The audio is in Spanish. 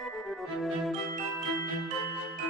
thank you